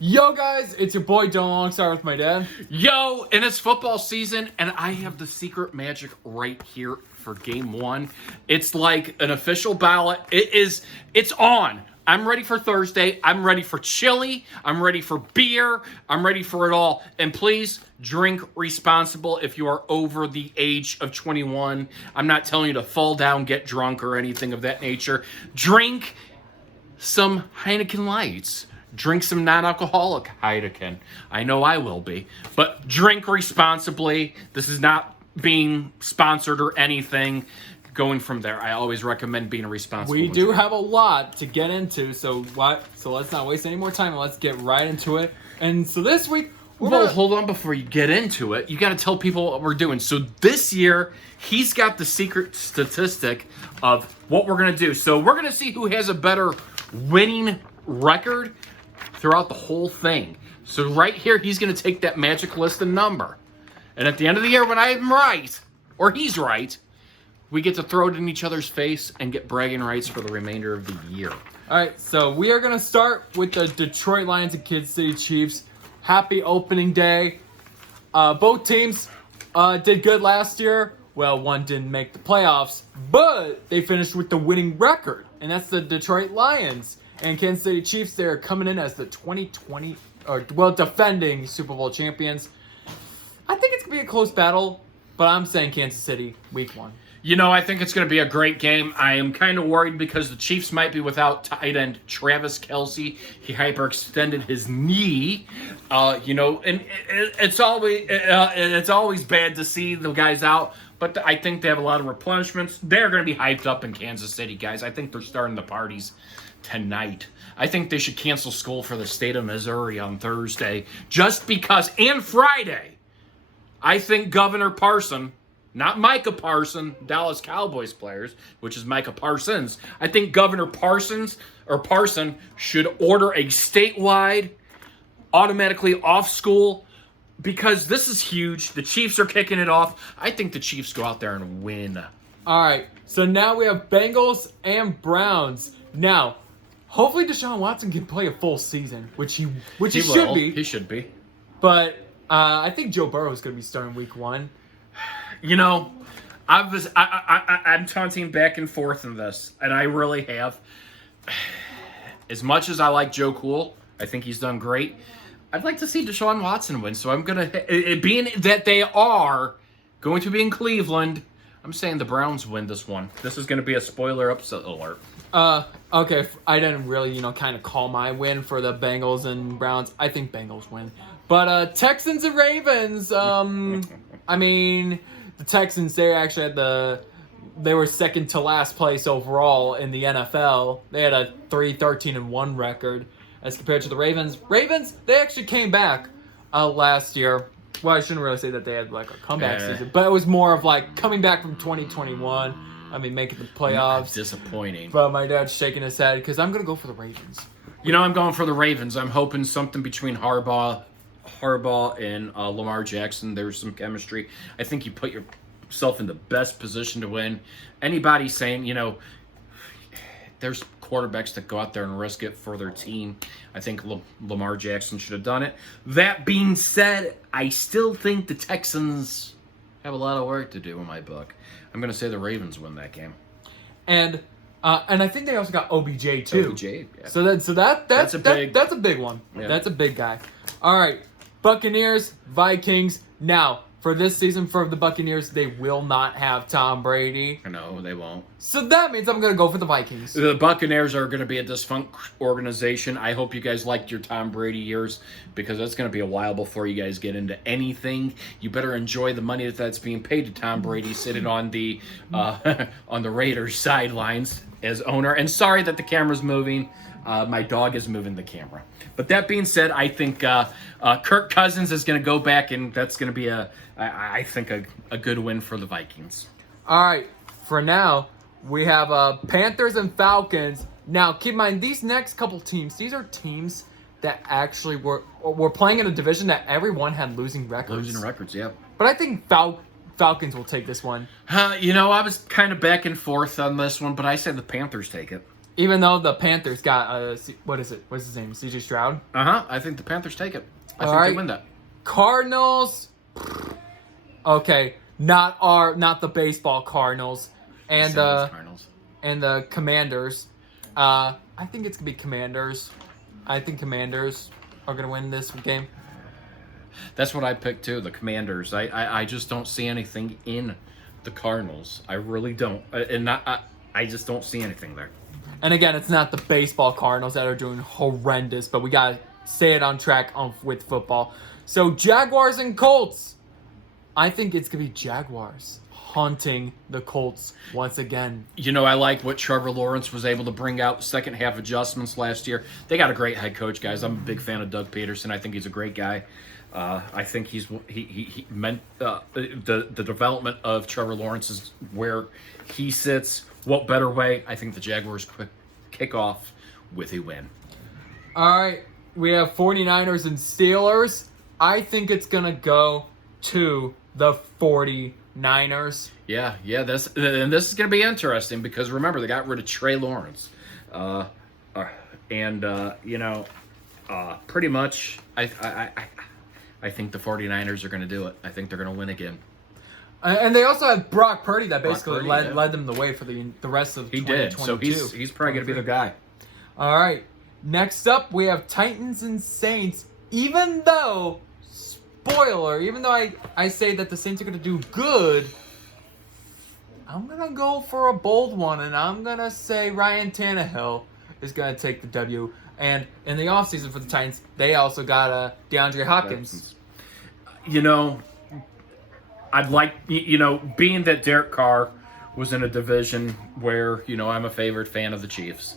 Yo guys, it's your boy Dylan Longstar with my dad. Yo, and it's football season, and I have the secret magic right here for game one. It's like an official ballot. It's on. I'm ready for Thursday. I'm ready for chili. I'm ready for beer. I'm ready for it all. And please drink responsible if you are over the age of 21. I'm not telling you to fall down, get drunk, or anything of that nature. Drink some Heineken Lights. Drink some non-alcoholic Heineken. I know I will be. But drink responsibly. This is not being sponsored or anything. Going from there, I always recommend being responsible. We do have a lot to get into, so let's not waste any more time and let's get right into it. And so this week, Hold on before you get into it. You got to tell people what we're doing. So this year, he's got the secret statistic of what we're going to do. So we're going to see who has a better winning record throughout the whole thing. So right here, he's going to take that magic list and number. And at the end of the year, when I'm right, or he's right, we get to throw it in each other's face and get bragging rights for the remainder of the year. All right, so we are going to start with the Detroit Lions and Kansas City Chiefs. Happy opening day. Both teams did good last year. Well, one didn't make the playoffs, but they finished with the winning record, and that's the Detroit Lions. And Kansas City Chiefs, they're coming in as the defending Super Bowl champions. I think it's going to be a close battle, but I'm saying Kansas City, week one. You know, I think it's going to be a great game. I am kind of worried because the Chiefs might be without tight end Travis Kelce. He hyperextended his knee. And it's always bad to see the guys out. But I think they have a lot of replenishments. They're going to be hyped up in Kansas City, guys. I think they're starting the parties tonight. I think they should cancel school for the state of Missouri on Thursday just because, and Friday. I think Governor Parson, not Micah Parson, Dallas Cowboys players, which is Micah Parsons. I think Governor Parson should order a statewide, automatically off school, because this is huge. The Chiefs are kicking it off. I think the Chiefs go out there and win. All right, so now we have Bengals and Browns. Now, hopefully Deshaun Watson can play a full season, which he should be. He should be. But I think Joe Burrow is going to be starting week one. You know, I'm taunting back and forth in this, and I really have. As much as I like Joe Cool, I think he's done great. I'd like to see Deshaun Watson win, so I'm going to, being that they are going to be in Cleveland, I'm saying the Browns win this one. This is going to be a spoiler upset alert. Okay, I didn't really, kind of call my win for the Bengals and Browns. I think Bengals win. But Texans and Ravens, I mean, the Texans, they actually had they were second to last place overall in the NFL. They had a 3-13-1 record as compared to the Ravens. Ravens, they actually came back last year. Well, I shouldn't really say that they had like a comeback season, but it was more of like coming back from 2021. I mean, making the playoffs. Disappointing. But my dad's shaking his head because I'm going to go for the Ravens. You know, I'm going for the Ravens. I'm hoping something between Harbaugh and Lamar Jackson. There's some chemistry. I think you put yourself in the best position to win. Anybody saying, there's quarterbacks that go out there and risk it for their team. I think Lamar Jackson should have done it. That being said, I still think the Texans have a lot of work to do in my book. I'm going to say the Ravens win that game. And I think they also got OBJ too. OBJ, yeah. So that's a big one. Yeah. That's a big guy. All right, Buccaneers, Vikings. Now, for this season for the Buccaneers, they will not have Tom Brady. No, they won't. So that means I'm going to go for the Vikings. The Buccaneers are going to be a defunct organization. I hope you guys liked your Tom Brady years, because that's going to be a while before you guys get into anything. You better enjoy the money that's being paid to Tom Brady sitting on the on the Raiders sidelines as owner. And sorry that the camera's moving. My dog is moving the camera. But that being said, I think Kirk Cousins is going to go back, and that's going to be I think a good win for the Vikings. All right, for now, we have Panthers and Falcons. Now, keep in mind, these next couple teams, these are teams that actually were playing in a division that everyone had losing records. Losing records, yeah. But I think Falcons will take this one. I was kind of back and forth on this one, but I said the Panthers take it. Even though the Panthers got what is it? What's his name? CJ Stroud. I think the Panthers take it. I think right. they win that. Cardinals. Okay, not the baseball Cardinals, and St. Louis Cardinals. and the Commanders. I think it's gonna be Commanders. I think Commanders are gonna win this game. That's what I picked too. The Commanders. I just don't see anything in the Cardinals. I really don't, I just don't see anything there. And again, it's not the baseball Cardinals that are doing horrendous, but we gotta stay it on track with football. So Jaguars and Colts. I think it's gonna be Jaguars haunting the Colts once again. You know, I like what Trevor Lawrence was able to bring out second half adjustments last year. They got a great head coach, guys. I'm a big fan of Doug Peterson. I think he's a great guy. I think he meant the development of Trevor Lawrence is where he sits. What better way? I think the Jaguars kick off with a win. All right, we have 49ers and Steelers. I think it's going to go to the 49ers. Yeah, this is going to be interesting because remember, they got rid of Trey Lawrence. Pretty much, I think the 49ers are going to do it. I think they're going to win again. And they also have Brock Purdy that basically Purdy, led them the way for the rest of he 2022. did. So he's probably going to be the guy. All right. Next up, we have Titans and Saints. Even though, spoiler, even though I say that the Saints are going to do good, I'm going to go for a bold one, and I'm going to say Ryan Tannehill is going to take the W. And in the offseason for the Titans, they also got DeAndre Hopkins. You know, I'd like, being that Derek Carr was in a division where, I'm a favorite fan of the Chiefs.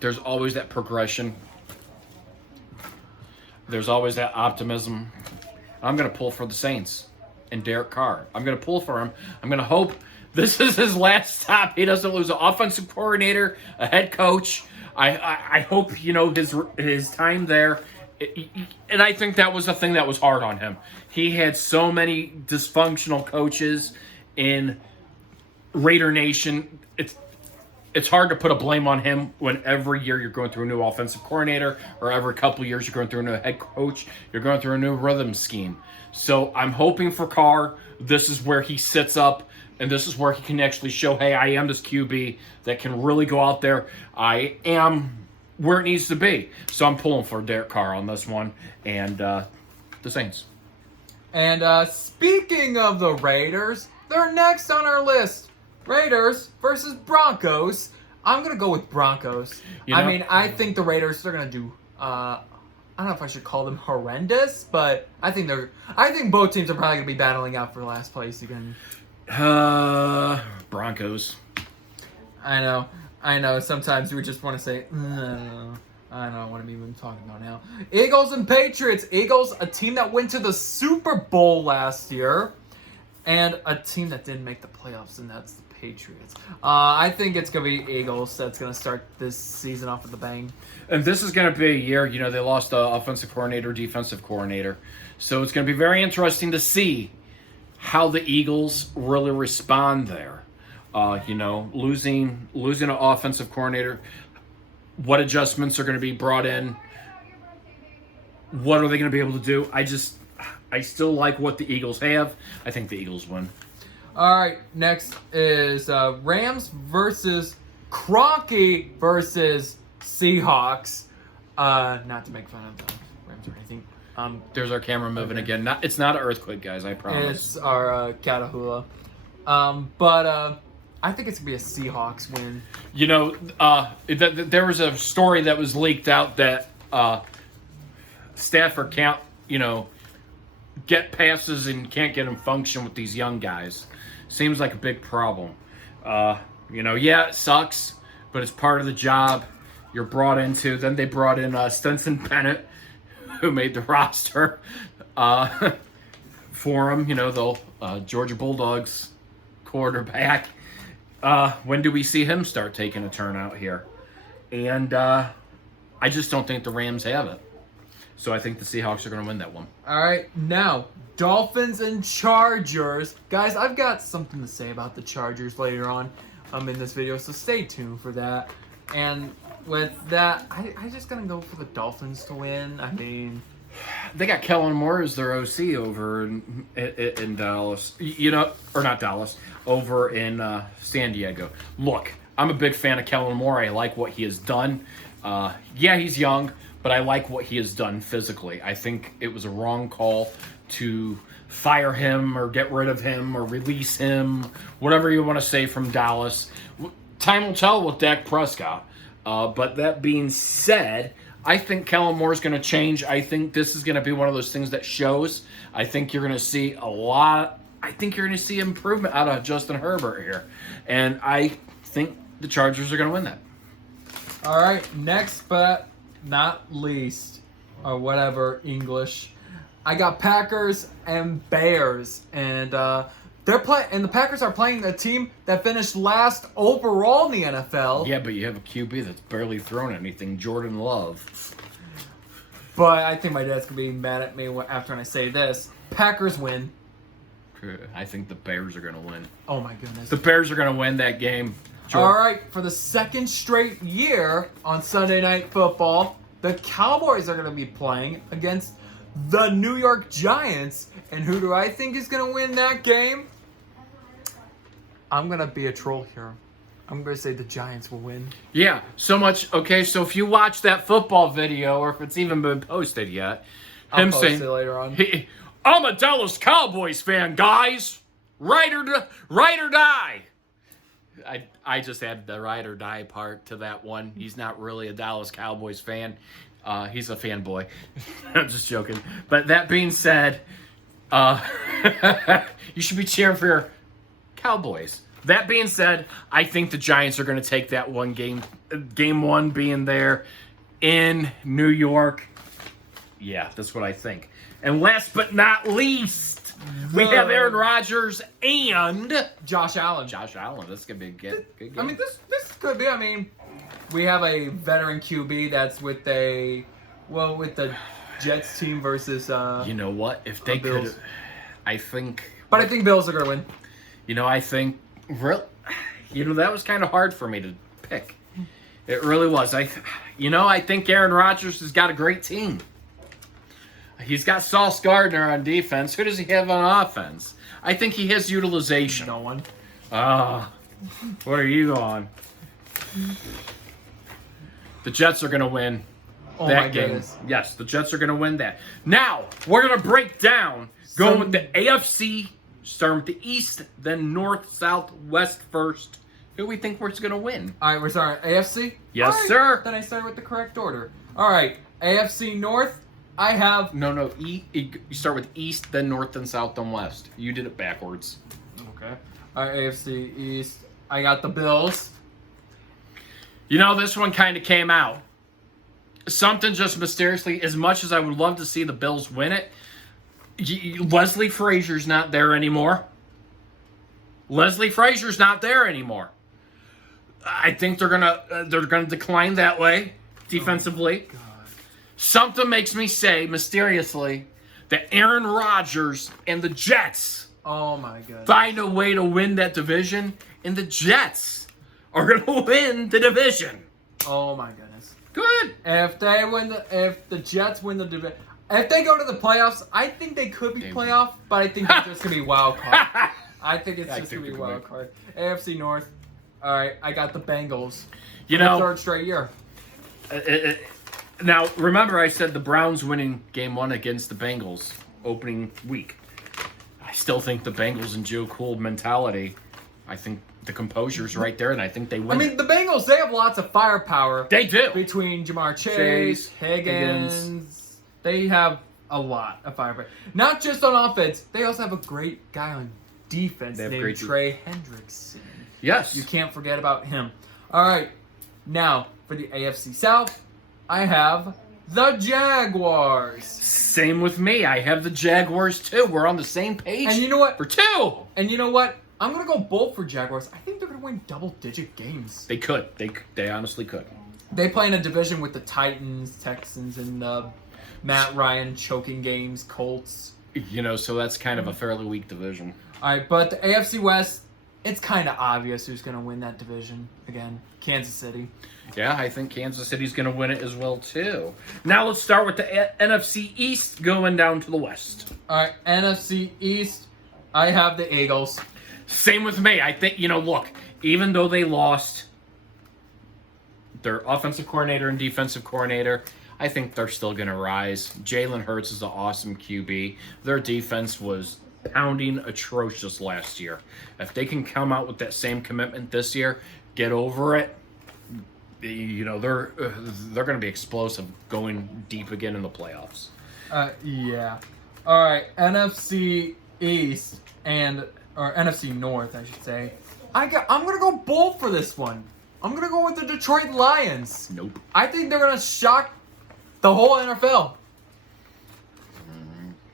There's always that progression. There's always that optimism. I'm going to pull for the Saints and Derek Carr. I'm going to pull for him. I'm going to hope this is his last stop. He doesn't lose an offensive coordinator, a head coach. I hope, his time there. And I think that was the thing that was hard on him. He had so many dysfunctional coaches in Raider Nation. It's hard to put a blame on him when every year you're going through a new offensive coordinator or every couple of years you're going through a new head coach. You're going through a new rhythm scheme. So I'm hoping for Carr. This is where he sits up, and this is where he can actually show, hey, I am this QB that can really go out there. I am where it needs to be. So I'm pulling for Derek Carr on this one and the Saints. And speaking of the Raiders, they're next on our list. Raiders versus Broncos. I'm going to go with Broncos. I think the Raiders are going to do, I don't know if I should call them horrendous, but I think both teams are probably going to be battling out for last place again. Broncos. I know. Sometimes we just want to say, I don't know what I'm even talking about now. Eagles and Patriots. Eagles, a team that went to the Super Bowl last year, and a team that didn't make the playoffs, and that's the Patriots. I think it's going to be Eagles that's going to start this season off with a bang. And this is going to be a year, they lost the offensive coordinator, defensive coordinator. So it's going to be very interesting to see how the Eagles really respond there. Losing an offensive coordinator, what adjustments are going to be brought in? What are they going to be able to do? I still like what the Eagles have. I think the Eagles win. All right, next is Rams versus Kroenke versus Seahawks. Not to make fun of the Rams or anything. There's our camera moving again. It's not an earthquake, guys. I promise. It's our Catahoula. But I think it's gonna be a Seahawks win. There was a story that was leaked out that Stafford can't, get passes and can't get them function with these young guys. Seems like a big problem. It sucks, but it's part of the job you're brought into. Then they brought in Stetson Bennett, who made the roster for him. The Georgia Bulldogs quarterback. When do we see him start taking a turn out here? And I just don't think the Rams have it. So I think the Seahawks are going to win that one. All right, now, Dolphins and Chargers. Guys, I've got something to say about the Chargers later on. in this video, so stay tuned for that. And with that, I just gonna go for the Dolphins to win. I mean, They got Kellen Moore as their OC over in Dallas. You know, or not Dallas, over in San Diego. Look, I'm a big fan of Kellen Moore. I like what he has done. Yeah, he's young, but I like what he has done physically. I think it was a wrong call to fire him or get rid of him or release him, whatever you want to say, from Dallas. Time will tell with Dak Prescott. But that being said, I think Kellen Moore is going to change. I think this is going to be one of those things that shows. I think you're going to see a lot. I think you're going to see improvement out of Justin Herbert here. And I think the Chargers are going to win that. all right. Next but not least, or whatever English, I got Packers and Bears, and the Packers are playing a team that finished last overall in the NFL. Yeah, but you have a QB that's barely thrown anything, Jordan Love. But I think my dad's gonna be mad at me after I say this. Packers win. I think the Bears are going to win. Oh my goodness. The Bears are going to win that game. All right, for the second straight year on Sunday Night Football, the Cowboys are going to be playing against the New York Giants. And who do I think is going to win that game? I'm going to be a troll here. I'm going to say the Giants will win. Yeah, so much. Okay, so if you watch that football video, or if it's even been posted yet, I'll post it later on. I'm a Dallas Cowboys fan, guys. Ride or die. I just added the ride or die part to that one. He's not really a Dallas Cowboys fan. He's a fanboy. I'm just joking. But that being said, you should be cheering for your Cowboys. That being said, I think the Giants are going to take that one game. Game one being there in New York. Yeah, that's what I think. And last but not least, we have Aaron Rodgers and Josh Allen. Josh Allen. This could be a good game. I mean, this could be. I mean, we have a veteran QB that's with the Jets team versus. You know what? If they could, I think. But I think Bills are gonna win. You know, I think. That was kind of hard for me to pick. It really was. I think Aaron Rodgers has got a great team. He's got Sauce Gardner on defense. Who does he have on offense? I think he has utilization. No one. What are you on? The Jets are going to win that game. Goodness. Yes, the Jets are going to win that. Now, we're going to break down, going with the AFC, starting with the East, then North, South, West first. Who do we think we're going to win? All right, we're starting AFC? Yes, All right, sir. Then I started with the correct order. All right, AFC North, I have... No. You start with East, then North, then South, then West. You did it backwards. Okay. All right, AFC East, I got the Bills. You know, this one kind of came out. Something just mysteriously, as much as I would love to see the Bills win it, Leslie Frazier's not there anymore. Leslie Frazier's not there anymore. I think they're gonna decline that way defensively. Oh, God. Something makes me say mysteriously that Aaron Rodgers and the Jets Oh my God. find a way to win that division, and the Jets are gonna win the division. Oh my goodness. Good. If the Jets win the division, if they go to the playoffs, I think they could be playoff, but I think they're just gonna be wild card. I think it's just gonna be wild card. AFC North. All right, I got the Bengals. You For the know, third straight year. now remember I said the Browns winning game one against the Bengals opening week. I still think the Bengals and Joe Cool mentality. I think the composure's right there, and I think they win. I mean, the Bengals, they have lots of firepower. They do. Between Jamar Chase, Higgins. They have a lot of firepower. Not just on offense, they also have a great guy on defense named Trey Hendrickson. Yes. You can't forget about him. All right, now for the AFC South, I have the Jaguars. Same with me. I have the Jaguars too. We're on the same page. And you know what? For two. And you know what? I'm going to go bold for Jaguars. I think they're going to win double-digit games. They could. They honestly could. They play in a division with the Titans, Texans, and Matt Ryan choking games, Colts. You know, so that's kind of a fairly weak division. All right, but the AFC West, it's kind of obvious who's going to win that division again. Kansas City. Yeah, I think Kansas City's going to win it as well, too. Now let's start with the NFC East going down to the West. All right, NFC East, I have the Eagles. Same with me. I think, look, even though they lost their offensive coordinator and defensive coordinator, I think they're still going to rise. Jalen Hurts is an awesome QB. Their defense was pounding atrocious last year. If they can come out with that same commitment this year, get over it, they're going to be explosive going deep again in the playoffs. Yeah. All right, NFC East or NFC North, I should say. I'm going to go bold for this one. I'm going to go with the Detroit Lions. Nope. I think they're going to shock the whole NFL.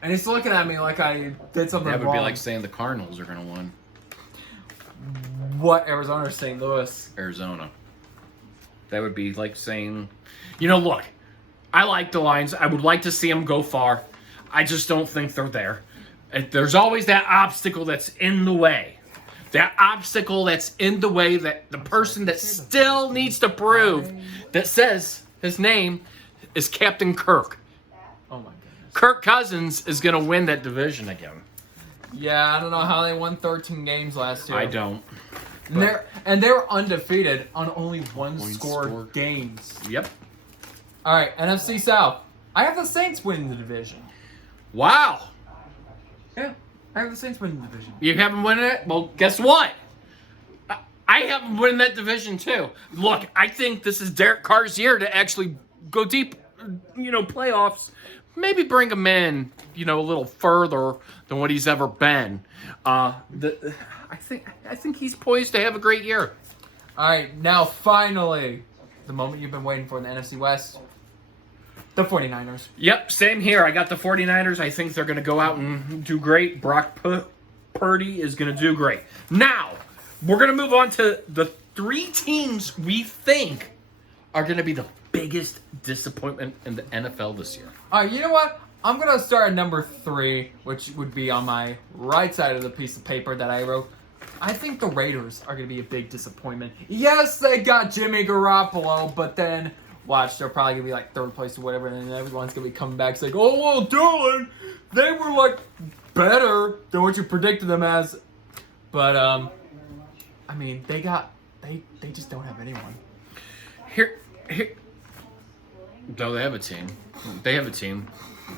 And he's looking at me like I did something wrong. That would be like saying the Cardinals are going to win. What, Arizona or St. Louis? Arizona. That would be like saying, look, I like the Lions. I would like to see them go far. I just don't think they're there. There's always that obstacle that's in the way. That obstacle that's in the way that the person that still needs to prove that says his name is Captain Kirk. Oh, my goodness. Kirk Cousins is going to win that division again. Yeah, I don't know how they won 13 games last year. I don't. And they were undefeated on only one score games. Yep. All right, NFC South. I have the Saints winning the division. Wow. Yeah, I have the Saints winning the division. You haven't won it? Well, guess what? I haven't won that division too. Look, I think this is Derek Carr's year to actually go deep, playoffs. Maybe bring him in, a little further than what he's ever been. I think he's poised to have a great year. All right, now finally, the moment you've been waiting for in the NFC West. The 49ers. Yep, same here. I got the 49ers. I think they're going to go out and do great. Brock Purdy is going to do great. Now, we're going to move on to the 3 teams we think are going to be the biggest disappointment in the NFL this year. All right, you know what? I'm going to start at number 3, which would be on my right side of the piece of paper that I wrote. I think the Raiders are going to be a big disappointment. Yes, they got Jimmy Garoppolo, but then... watch, they're probably going to be like 3rd place or whatever, and then everyone's going to be coming back. It's like, oh, well, Dylan, they were like better than what you predicted them as. But, I mean, they just don't have anyone. Here. No, they have a team. They have a team.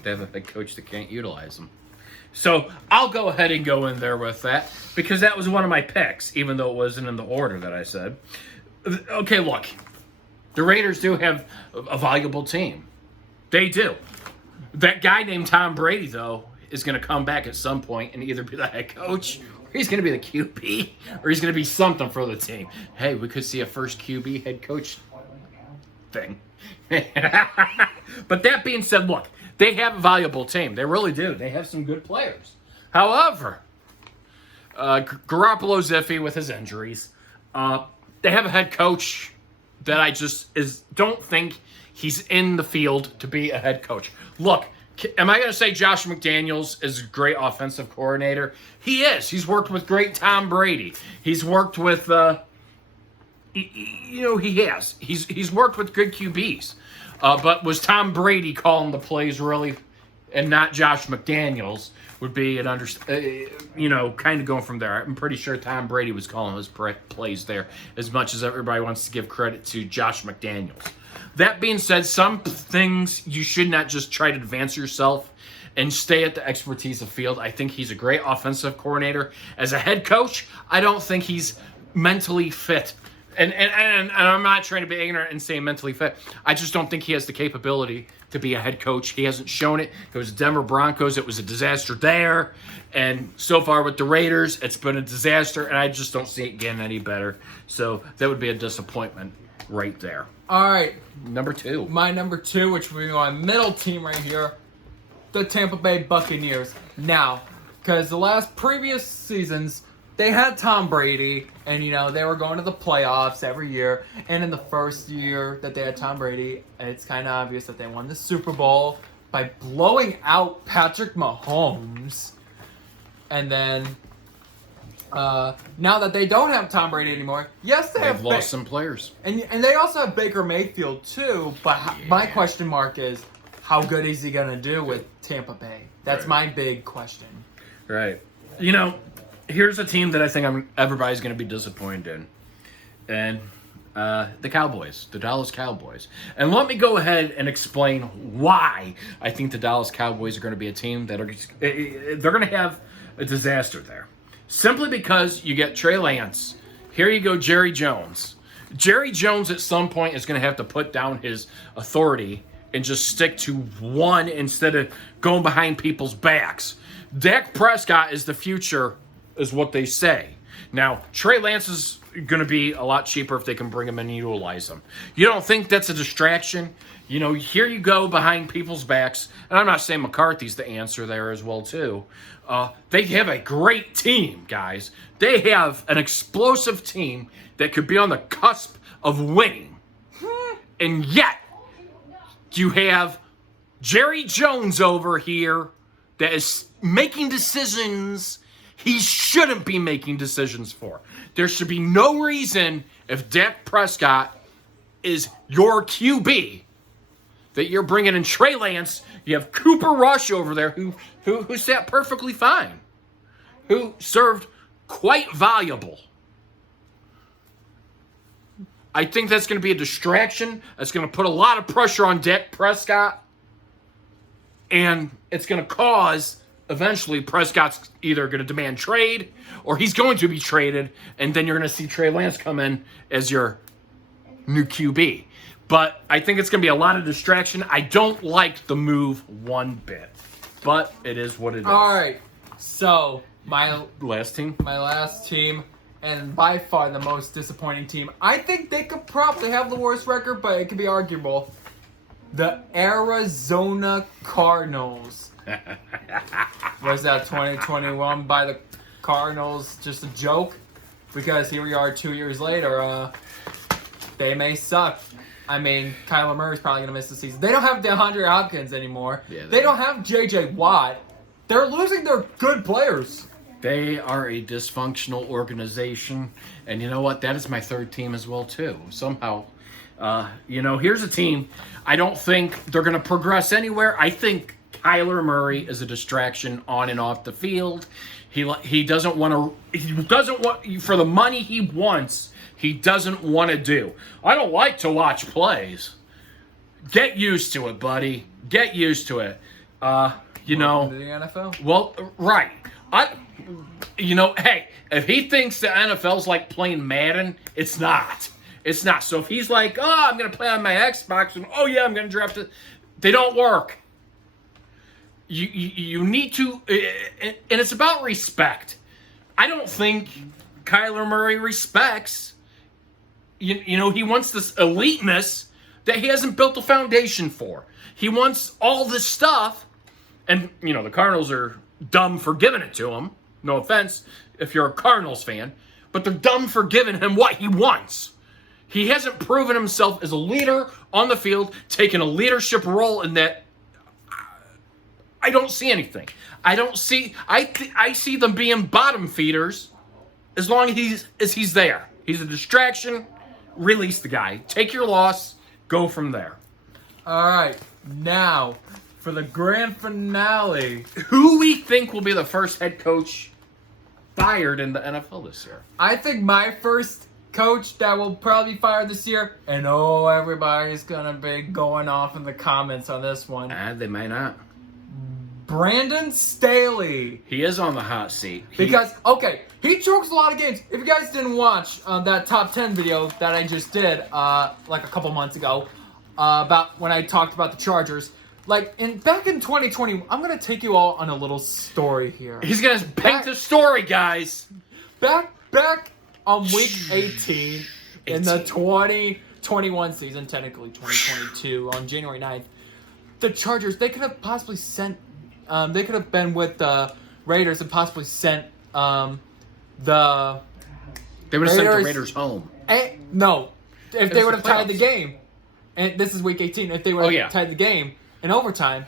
They have a head coach that can't utilize them. So I'll go ahead and go in there with that because that was one of my picks, even though it wasn't in the order that I said. Okay, look. The Raiders do have a valuable team. They do. That guy named Tom Brady, though, is going to come back at some point and either be the head coach or he's going to be the QB or he's going to be something for the team. Hey, we could see a first QB head coach thing. But that being said, look, they have a valuable team. They really do. They have some good players. However, Garoppolo's iffy with his injuries. They have a head coach that I just don't think he's in the field to be a head coach. Look, am I going to say Josh McDaniels is a great offensive coordinator? He is. He's worked with great Tom Brady. He's worked with, he has. He's worked with good QBs. But was Tom Brady calling the plays really, and not Josh McDaniels? Would be an kind of going from there. I'm pretty sure Tom Brady was calling his plays there as much as everybody wants to give credit to Josh McDaniels. That being said, some things you should not just try to advance yourself and stay at the expertise of field. I think he's a great offensive coordinator. As a head coach, I don't think he's mentally fit. And I'm not trying to be ignorant and say mentally fit. I just don't think he has the capability to be a head coach. He hasn't shown it. It was the Denver Broncos. It was a disaster there. And so far with the Raiders, it's been a disaster. And I just don't see it getting any better. So that would be a disappointment right there. All right. Number 2. My number 2, which would be my middle team right here, the Tampa Bay Buccaneers. Now, because the previous seasons, they had Tom Brady, and, they were going to the playoffs every year. And in the first year that they had Tom Brady, it's kind of obvious that they won the Super Bowl by blowing out Patrick Mahomes. And then now that they don't have Tom Brady anymore, yes, They've lost some players. and they also have Baker Mayfield too. But my question mark is, how good is he gonna do with Tampa Bay? That's my big question. Right. You know, here's a team that I think everybody's going to be disappointed in. And the Cowboys, the Dallas Cowboys. And let me go ahead and explain why I think the Dallas Cowboys are going to be a team that they're going to have a disaster there. Simply because you get Trey Lance. Here you go, Jerry Jones. Jerry Jones at some point is going to have to put down his authority and just stick to one instead of going behind people's backs. Dak Prescott is the future, is what they say. Now, Trey Lance is going to be a lot cheaper if they can bring him in and utilize him. You don't think that's a distraction? You know, here you go behind people's backs. And I'm not saying McCarthy's the answer there as well, too. They have a great team, guys. They have an explosive team that could be on the cusp of winning. And yet, you have Jerry Jones over here that is making decisions he shouldn't be making decisions for. There should be no reason, if Dak Prescott is your QB, that you're bringing in Trey Lance. You have Cooper Rush over there who sat perfectly fine, who served quite valuable. I think that's going to be a distraction. That's going to put a lot of pressure on Dak Prescott. And it's going to cause, eventually, Prescott's either going to demand trade or he's going to be traded. And then you're going to see Trey Lance come in as your new QB. But I think it's going to be a lot of distraction. I don't like the move one bit. But it is what it is. All right. So, my last team? My last team, and by far the most disappointing team. I think they could probably have the worst record, but it could be arguable. The Arizona Cardinals. Was that 2021 by the Cardinals just a joke? Because here we are 2 years later. They may suck. I mean, Kyler Murray's probably going to miss the season. They don't have DeAndre Hopkins anymore. Yeah, they don't have J.J. Watt. They're losing their good players. They are a dysfunctional organization. And you know what? That is my third team as well, too. Somehow, here's a team. I don't think they're going to progress anywhere. I think Kyler Murray is a distraction on and off the field. He doesn't want for the money he wants. He doesn't want to do. I don't like to watch plays. Get used to it, buddy. Get used to it. Welcome to the NFL. Well, right. Hey, if he thinks the NFL's like playing Madden, it's not. It's not. So if he's like, I'm going to play on my Xbox, and I'm going to draft it. They don't work. You need to, and it's about respect. I don't think Kyler Murray respects. He wants this eliteness that he hasn't built a foundation for. He wants all this stuff, and the Cardinals are dumb for giving it to him. No offense if you're a Cardinals fan, but they're dumb for giving him what he wants. He hasn't proven himself as a leader on the field, taking a leadership role in that. I don't see anything. I see them being bottom feeders as long as he's there. He's a distraction. Release the guy. Take your loss. Go from there. All right. Now, for the grand finale. Who we think will be the first head coach fired in the NFL this year? I think my first coach that will probably be fired this year, and everybody's going to be going off in the comments on this one. They may not. Brandon Staley. He is on the hot seat. Because, he chokes a lot of games. If you guys didn't watch that top 10 video that I just did like a couple months ago about when I talked about the Chargers, back in 2020, I'm going to take you all on a little story here. He's going to paint the story, guys. Back on week 18 in the 2021 season, technically 2022, on January 9th, the Chargers, they could have possibly sent they could have been with the Raiders and possibly sent They would have sent the Raiders home. No. If they would have tied the game. And this is week 18. If they would have tied the game in overtime.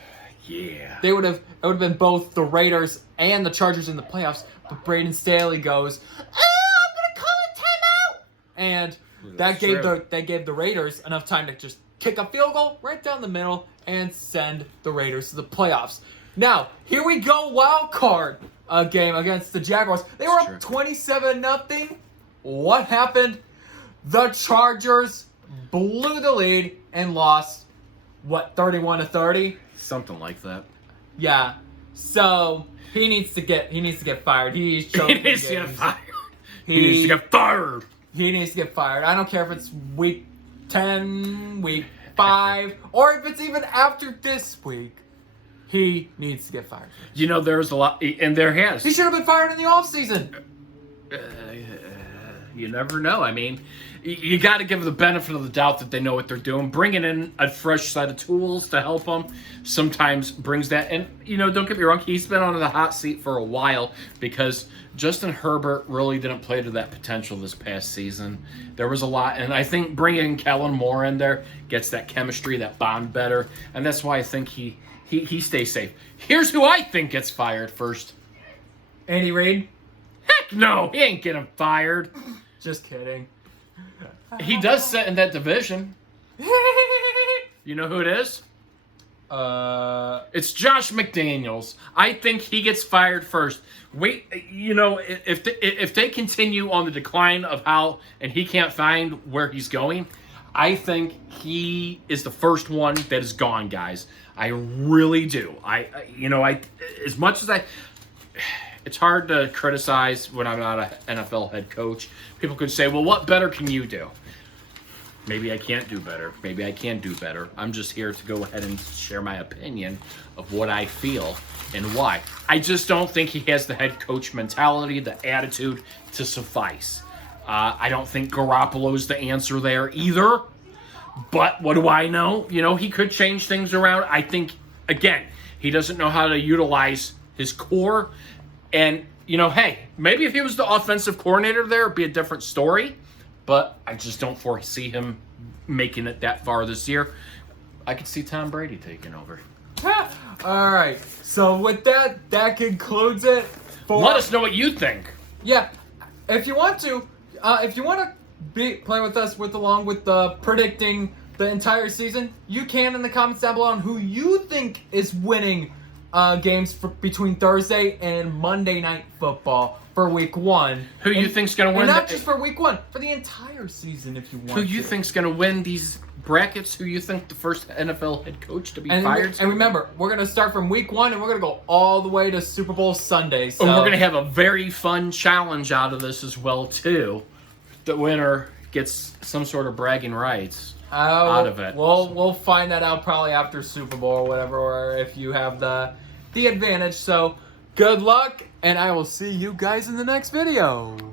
Yeah. It would have been both the Raiders and the Chargers in the playoffs. But Braden Staley goes, "Oh, I'm gonna call a timeout," and that gave the Raiders enough time to just kick a field goal right down the middle and send the Raiders to the playoffs. Now here we go, wild card game against the Jaguars. They were up 27-0. What happened? The Chargers blew the lead and lost. What, 31-30? Something like that. Yeah. So he needs to get fired. He's choking He needs to get games. fired. He needs to get fired. He needs to get fired. I don't care if it's week 10, week 5, or if it's even after this week. He needs to get fired. You know, there's a lot, and there has. He should have been fired in the offseason. You never know. I mean, you got to give the benefit of the doubt that they know what they're doing. Bringing in a fresh set of tools to help them sometimes brings that. And, you know, don't get me wrong, he's been on the hot seat for a while because Justin Herbert really didn't play to that potential this past season. There was a lot, and I think bringing Kellen Moore in there gets that chemistry, that bond better, and that's why I think he stays safe. Here's who I think gets fired first. Andy Reid? Heck no, he ain't getting fired. Just kidding. He does sit in that division. You know who it is? It's Josh McDaniels. I think he gets fired first. Wait, you know, if they continue on the decline of how, and he can't find where he's going, I think he is the first one that is gone, guys. I really do. I as much as it's hard to criticize when I'm not an NFL head coach. People could say, well, what better can you do? Maybe I can't do better. Maybe I can do better. I'm just here to go ahead and share my opinion of what I feel and why. I just don't think he has the head coach mentality, the attitude to suffice. I don't think Garoppolo's the answer there either. But what do I know? You know, he could change things around. I think, again, he doesn't know how to utilize his core. And, you know, hey, maybe if he was the offensive coordinator there, it'd be a different story. But I just don't foresee him making it that far this year. I could see Tom Brady taking over. All right. So with that concludes it. Let us know what you think. Yeah, if you want to play with us along with predicting the entire season, you can in the comments down below on who you think is winning games between Thursday and Monday Night Football for Week 1. Who you think's gonna win? And not just for Week 1, for the entire season, if you want. Who you think's gonna win these brackets? Who you think the first NFL head coach to be fired? And remember, we're gonna start from Week 1 and we're gonna go all the way to Super Bowl Sunday. So and we're gonna have a very fun challenge out of this as well too. The winner gets some sort of bragging rights out of it. We'll find that out probably after Super Bowl or whatever, or if you have the advantage. So good luck, and I will see you guys in the next video.